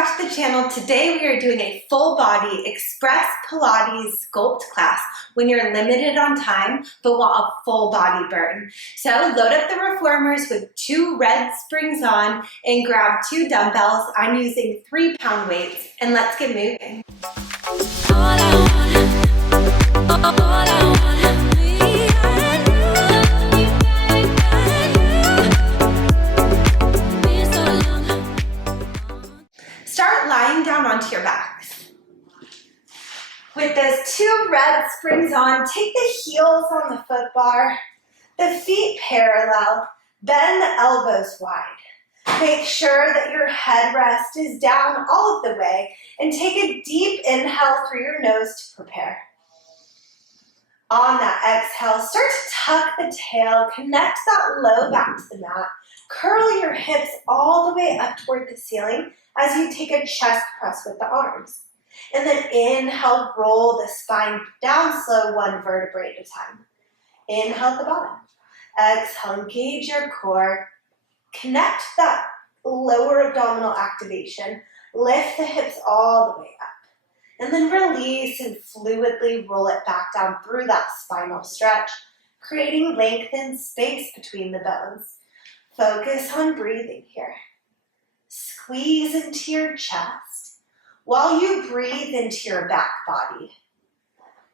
back to the channel. Today we are doing a full body express Pilates sculpt class when you're limited on time but want a full body burn. So load up the reformers with 2 red springs on and grab 2 dumbbells. I'm using 3-pound weights and let's get moving. Start lying down onto your backs. With those 2 red springs on, take the heels on the foot bar, the feet parallel, bend the elbows wide. Make sure that your headrest is down all of the way and take a deep inhale through your nose to prepare. On that exhale, start to tuck the tail, connect that low back to the mat, curl your hips all the way up toward the ceiling as you take a chest press with the arms. And then inhale, roll the spine down slow, 1 vertebrae at a time. Inhale at the bottom. Exhale, engage your core. Connect that lower abdominal activation. Lift the hips all the way up. And then release and fluidly roll it back down through that spinal stretch, creating lengthened space between the bones. Focus on breathing here. Squeeze into your chest while you breathe into your back body.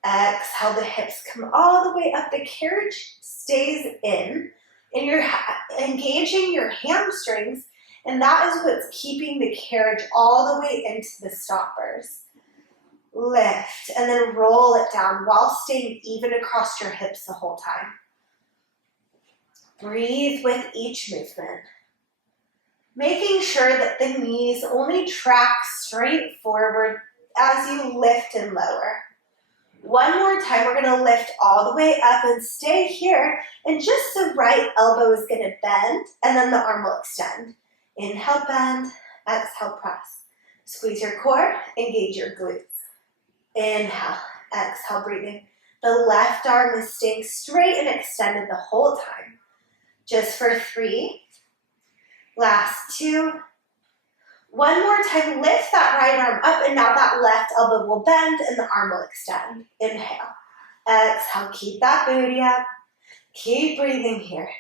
Exhale, the hips come all the way up. The carriage stays in, and you're engaging your hamstrings, and that is what's keeping the carriage all the way into the stoppers. Lift, and then roll it down while staying even across your hips the whole time. Breathe with each movement, making sure that the knees only track straight forward as you lift and lower. One more time, we're going to lift all the way up and stay here, and just the right elbow is going to bend, and then the arm will extend. Inhale, bend, exhale, press. Squeeze your core, engage your glutes. Inhale, exhale, breathing. The left arm is staying straight and extended the whole time. Just for 3. Last 2. One more time, lift that right arm up, and now that left elbow will bend and the arm will extend. Inhale. Exhale, keep that booty up. Keep breathing here.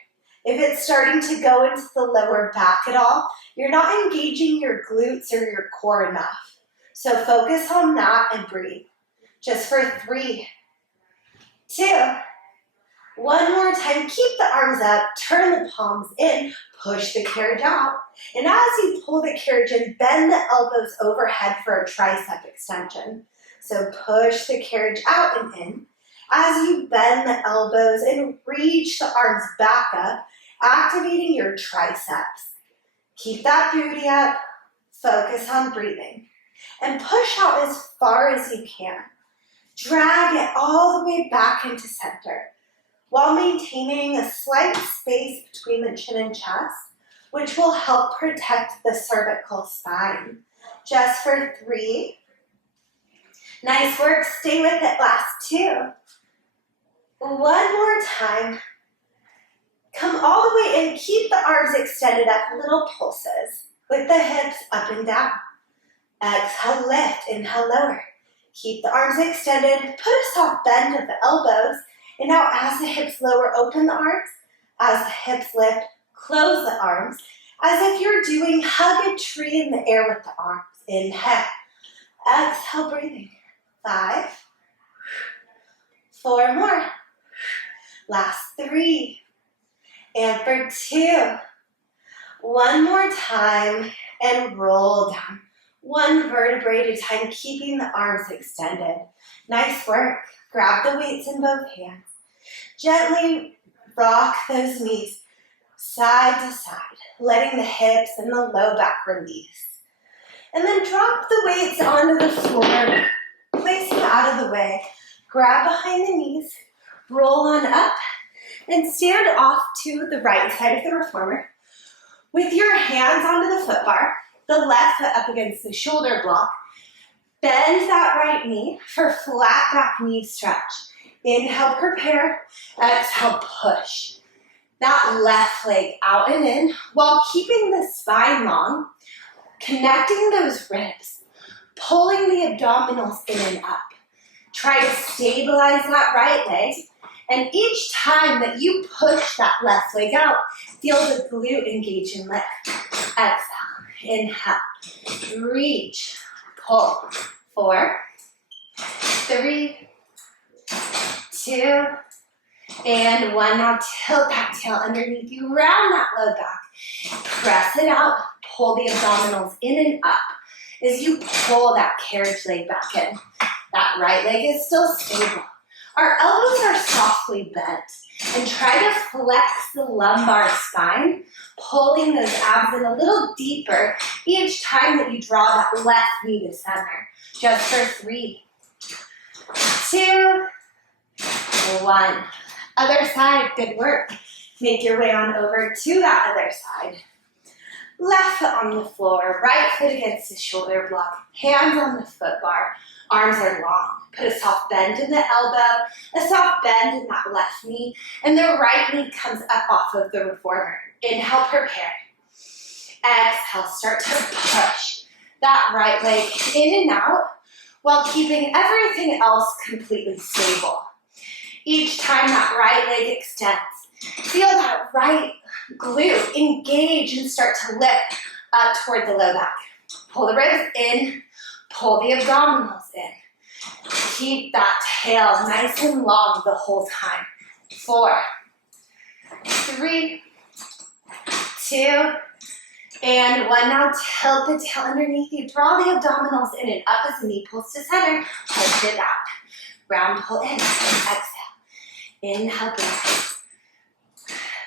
If it's starting to go into the lower back at all, you're not engaging your glutes or your core enough. So focus on that and breathe. Just for 3, 2. One more time, keep the arms up, turn the palms in, push the carriage out. And as you pull the carriage in, bend the elbows overhead for a tricep extension. So push the carriage out and in. As you bend the elbows and reach the arms back up, activating your triceps. Keep that booty up, focus on breathing. And push out as far as you can. Drag it all the way back into center, while maintaining a slight space between the chin and chest, which will help protect the cervical spine. Just for 3. Nice work, stay with it, last 2. One more time. Come all the way in, keep the arms extended up, little pulses, with the hips up and down. Exhale, lift, inhale, lower. Keep the arms extended, put a soft bend of the elbows. And now as the hips lower, open the arms. As the hips lift, close the arms. As if you're doing hug a tree in the air with the arms. Inhale. Exhale, breathing. 5. 4 more. Last 3. And for 2. One more time and roll down. 1 vertebrae at a time, keeping the arms extended. Nice work. Grab the weights in both hands. Gently rock those knees side to side, letting the hips and the low back release. And then drop the weights onto the floor. Place them out of the way. Grab behind the knees, roll on up, and stand off to the right side of the reformer. With your hands onto the foot bar, the left foot up against the shoulder block. Bend that right knee for flat back knee stretch. Inhale, prepare. Exhale, push. That left leg out and in while keeping the spine long. Connecting those ribs, pulling the abdominals in and up. Try to stabilize that right leg. And each time that you push that left leg out, feel the glute engage and lift. Exhale, inhale, reach, pull. 4, 3, 2, and 1. Now tilt that tail underneath you, round that low back. Press it out, pull the abdominals in and up as you pull that carriage leg back in. That right leg is still stable. Our elbows are softly bent, and try to flex the lumbar spine, pulling those abs in a little deeper each time that you draw that left knee to center. Just for 3, 2, 1. Other side, good work. Make your way on over to that other side. Left foot on the floor, right foot against the shoulder block, hands on the foot bar, arms are long. Put a soft bend in the elbow, a soft bend in that left knee, and the right knee comes up off of the reformer. Inhale, prepare. Exhale, start to push that right leg in and out while keeping everything else completely stable. Each time that right leg extends, feel that right glute engage and start to lift up toward the low back. Pull the ribs in, pull the abdominals in. Keep that tail nice and long the whole time. 4, 3, 2, and 1. Now tilt the tail underneath you. Draw the abdominals in and up as the knee pulls to center. Push it out. Round pull in. Exhale. Inhale, breathe.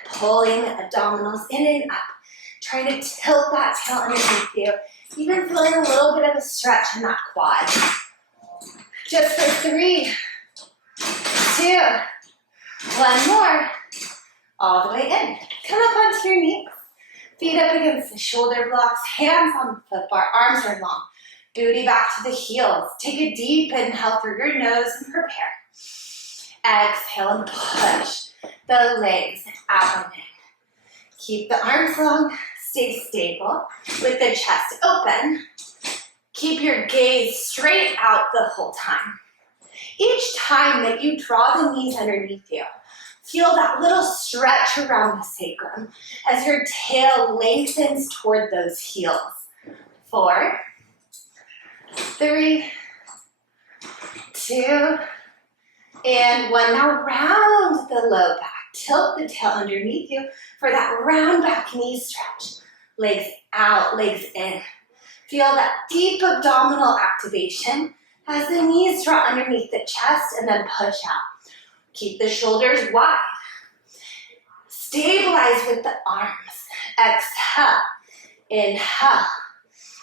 Pulling the abdominals in and up. Try to tilt that tail underneath you. Even feeling a little bit of a stretch in that quad. Just for 3, 2, 1 more. All the way in. Come up onto your knees. Feet up against the shoulder blocks. Hands on the foot bar. Arms are long. Booty back to the heels. Take a deep inhale through your nose and prepare. Exhale and push the legs out and in. Keep the arms long. Stay stable with the chest open. Keep your gaze straight out the whole time. Each time that you draw the knees underneath you, feel that little stretch around the sacrum as your tail lengthens toward those heels. 4, 3, 2, and 1. Now round the low back. Tilt the tail underneath you for that round back knee stretch. Legs out, legs in. Feel that deep abdominal activation as the knees draw underneath the chest and then push out. Keep the shoulders wide. Stabilize with the arms. Exhale. Inhale.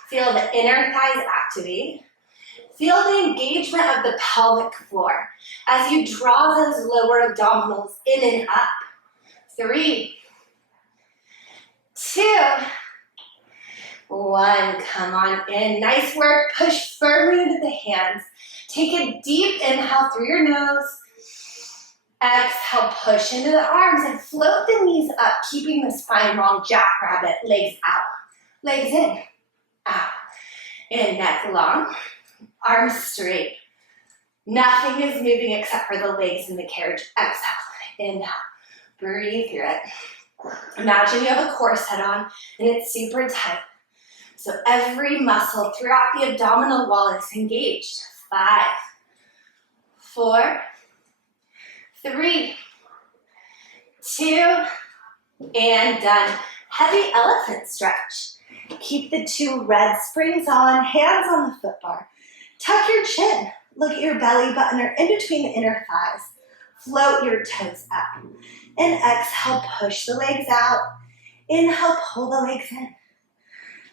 Feel the inner thighs activate. Feel the engagement of the pelvic floor as you draw those lower abdominals in and up. 3, 2, 1. Come on in. Nice work. Push firmly into the hands. Take a deep inhale through your nose. Exhale, push into the arms and float the knees up, keeping the spine long. Jackrabbit, legs out. Legs in, out. In, neck long. Arms straight. Nothing is moving except for the legs in the carriage. Exhale, inhale. Breathe through it. Imagine you have a corset on and it's super tight. So every muscle throughout the abdominal wall is engaged. 5, 4, 3, 2, and done. Heavy elephant stretch. Keep the 2 red springs on, hands on the foot bar. Tuck your chin. Look at your belly button or in between the inner thighs. Float your toes up. And exhale, push the legs out. Inhale, pull the legs in.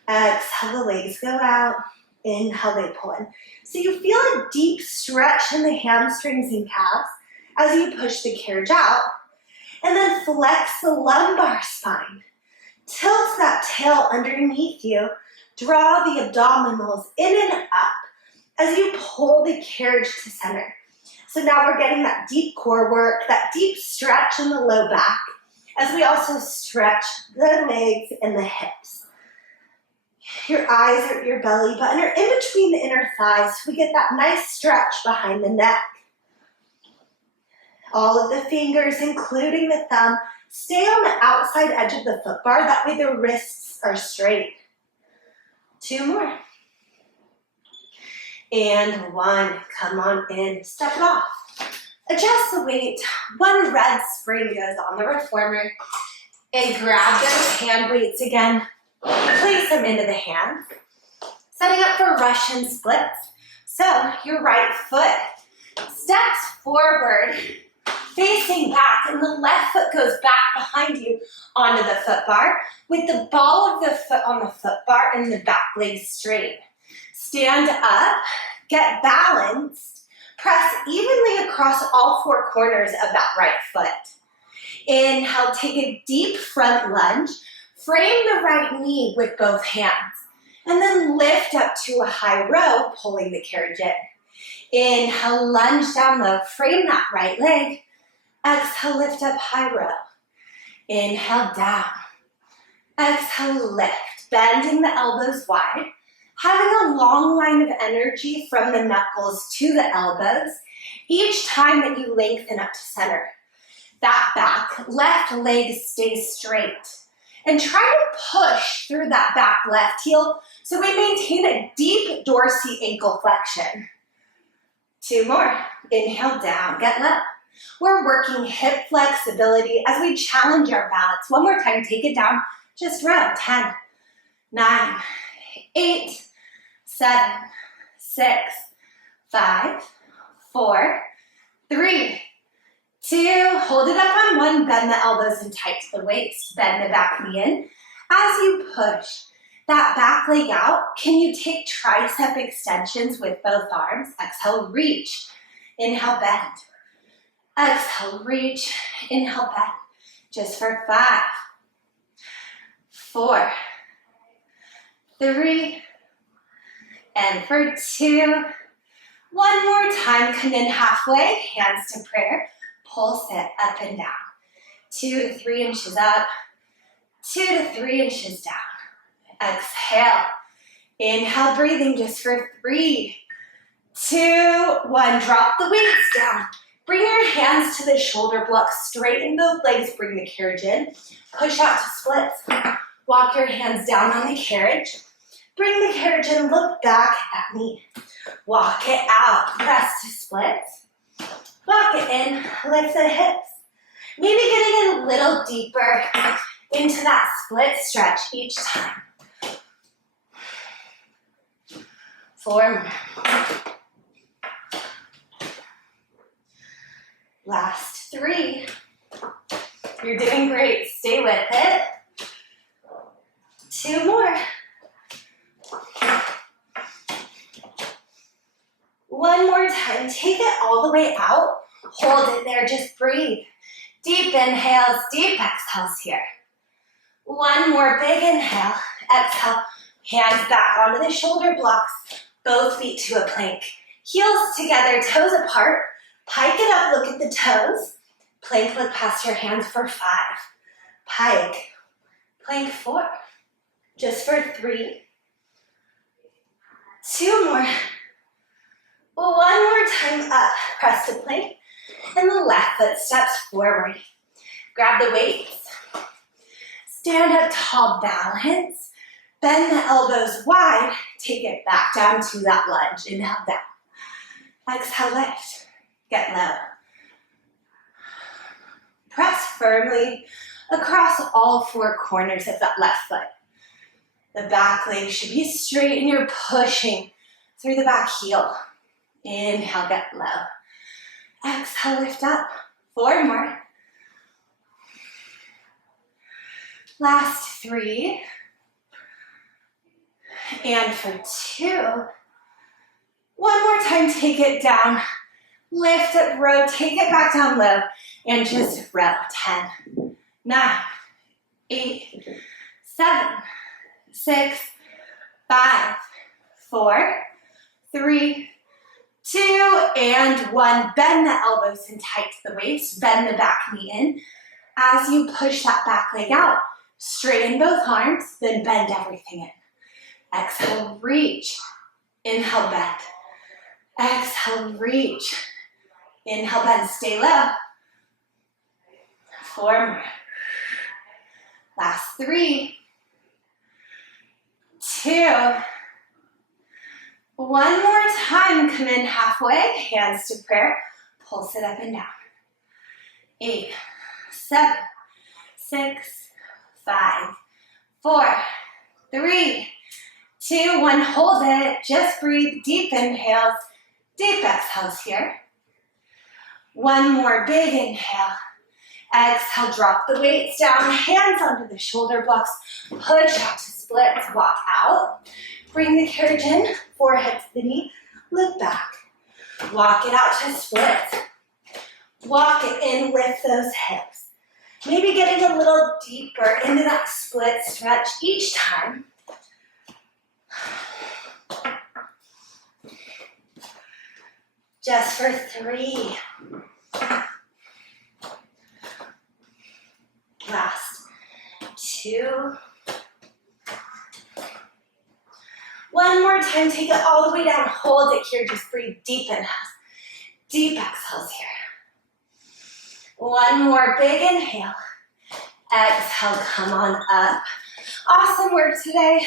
Exhale, the legs go out. Inhale, they pull in. So you feel a deep stretch in the hamstrings and calves as you push the carriage out. And then flex the lumbar spine. Tilt that tail underneath you. Draw the abdominals in and up as you pull the carriage to center. So now we're getting that deep core work, that deep stretch in the low back, as we also stretch the legs and the hips. Your eyes or your belly button are in between the inner thighs. We get that nice stretch behind the neck. All of the fingers, including the thumb, stay on the outside edge of the foot bar. That way the wrists are straight. 2 more. And 1. Come on in. Step it off. Adjust the weight. 1 red spring goes on the reformer. And grab those hand weights again. Place them into the hands. Setting up for Russian splits. So your right foot steps forward, facing back, and the left foot goes back behind you onto the foot bar with the ball of the foot on the foot bar and the back leg straight. Stand up, get balanced, press evenly across all 4 corners of that right foot. Inhale, take a deep front lunge, frame the right knee with both hands, and then lift up to a high row, pulling the carriage in. Inhale, lunge down low, frame that right leg. Exhale, lift up high row. Inhale, down. Exhale, lift, bending the elbows wide, having a long line of energy from the knuckles to the elbows each time that you lengthen up to center. That back left leg stays straight. And try to push through that back left heel so we maintain a deep dorsal ankle flexion. 2 more. Inhale, down, get low. We're working hip flexibility as we challenge our balance. 1 more time, take it down, just row. 10, 9, 8, 7, 6, 5, 4, 3, 2, hold it up on 1, bend the elbows and tight to the waist, bend the back knee in. As you push that back leg out, can you take tricep extensions with both arms? Exhale, reach. Inhale, bend. Exhale, reach. Inhale, bend. Just for 5, 4, 3, and for 2. 1 more time, come in halfway, hands to prayer. Pulse it up and down. 2 to 3 inches up. 2 to 3 inches down. Exhale. Inhale, breathing just for 3, 2, 1. Drop the weights down. Bring your hands to the shoulder blocks. Straighten those legs. Bring the carriage in. Push out to splits. Walk your hands down on the carriage. Bring the carriage in. Look back at that knee. Walk it out. Press to splits. Walk it in, lift the hips. Maybe getting a little deeper into that split stretch each time. 4 more. Last 3. You're doing great. Stay with it. 2 more. 1 more time. Take it all the way out. Hold it there. Just breathe. Deep inhales, deep exhales here. 1 more big inhale. Exhale. Hands back onto the shoulder blocks. Both feet to a plank. Heels together, toes apart. Pike it up. Look at the toes. Plank, look past your hands for 5. Pike. Plank 4. Just for 3. 2 more. 1 more time up, press to plank, and the left foot steps forward. Grab the weights. Stand up tall, balance. Bend the elbows wide. Take it back down to that lunge. Inhale, down. Exhale, lift. Get low. Press firmly across all 4 corners of that left foot. The back leg should be straight, and you're pushing through the back heel. Inhale, get low. Exhale, lift up. 4 more. Last 3. And for 2. 1 more time, take it down. Lift up, row, take it back down low. And just row. 10, 9, 8, 7, 6, 5, 4, 3, 2, and 1. Bend the elbows and tight to the waist. Bend the back knee in. As you push that back leg out, straighten both arms, then bend everything in. Exhale, reach. Inhale, bend. Exhale, reach. Inhale, bend, stay low. 4 more. Last 3, 2. One more time, come in halfway, hands to prayer. Pulse it up and down. 8, 7, 6, 5, 4, 3, 2, 1. Hold it. Just breathe. Deep inhales, deep exhales here. One more big inhale. Exhale, drop the weights down, hands onto the shoulder blocks. Push out to splits, walk out. Bring the carriage in, forehead to the knee, look back. Walk it out to splits. Walk it in with those hips. Maybe getting a little deeper into that split stretch each time. Just for 3. Last 2. One more time, take it all the way down, hold it here, just breathe deep inhales, deep exhales here. One more big inhale, exhale, come on up. Awesome work today.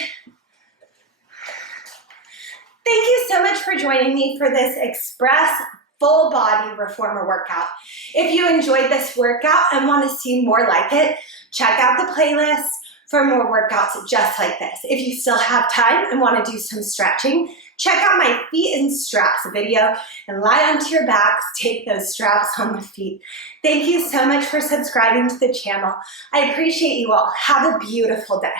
Thank you so much for joining me for this Express full body reformer workout. If you enjoyed this workout and want to see more like it, check out the playlist for more workouts just like this. If you still have time and want to do some stretching, check out my feet and straps video and lie onto your backs, take those straps on the feet. Thank you so much for subscribing to the channel. I appreciate you all. Have a beautiful day.